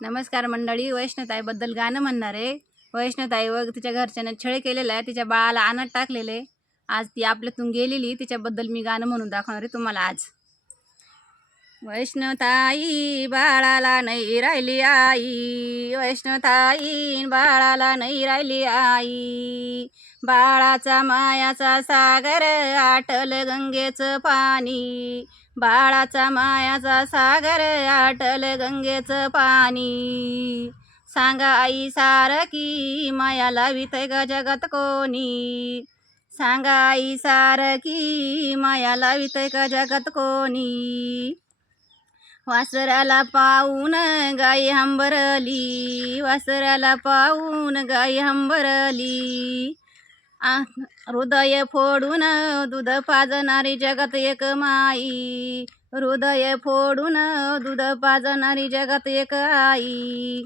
नमस्कार मंडळी वैष्णताईबद्दल गाणं म्हणणार आहे. वैष्णताई व तिच्या घरच्यानं छळ केलेला आहे तिच्या बाळाला अनाथ टाकलेले आज ती आपल्यातून गेलेली तिच्याबद्दल मी गाणं म्हणून दाखवणार आहे तुम्हाला आज. वैष्णताई बाळाला नाही राहिली आई. वैष्णताई बाळाला नाही राहिली आई. बाळाचा मायाचा सागर आटल गंगेचं पाणी. बाळाचा मायाचा सागर आटल गंगेचं पाणी. सांगा आई सारखी मायाला लावितय ग जगत कोणी? सांगा आई सारखी मायाला लावितय ग जगत कोणी? वासराला पाहून गाई हंबरली. वासराला पाहून गाई हंबरली. हृदय फोडून दूध पाजणारी जगात एक माई. हृदय फोडून दूध पाजणारी जगात एक आई.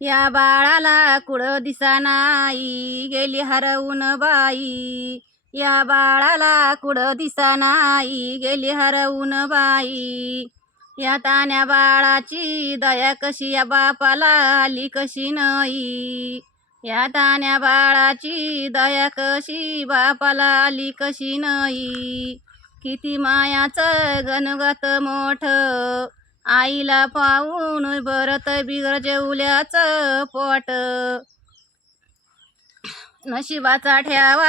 या बाळाला कुठं दिसानाई गेली हरवून बाई. या बाळाला कुठं दिसानाई गेली हरवून बाई. या तान्या बाळाची दया कशी या बापाला आली कशी नाही? या तान्या बाळाची दया कशी बापाला आली कशी नाही? किती मायाचं गणगत मोठ आईला पाहून बरत बिगर जेवल्याचं पोट. नशिबाचा ठेवा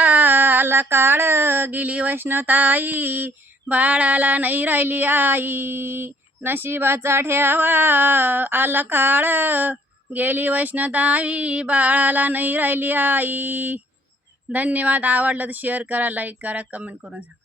आला काळ गेली वैष्णताई बाळाला नाही राहिली आई. नशिबाचा ठेवा आला काळ. गेली वैष्णदावी बाळाला नाही राहिली आई. धन्यवाद आवडलं तर शेअर करा लाईक करा कमेंट करून सांगा.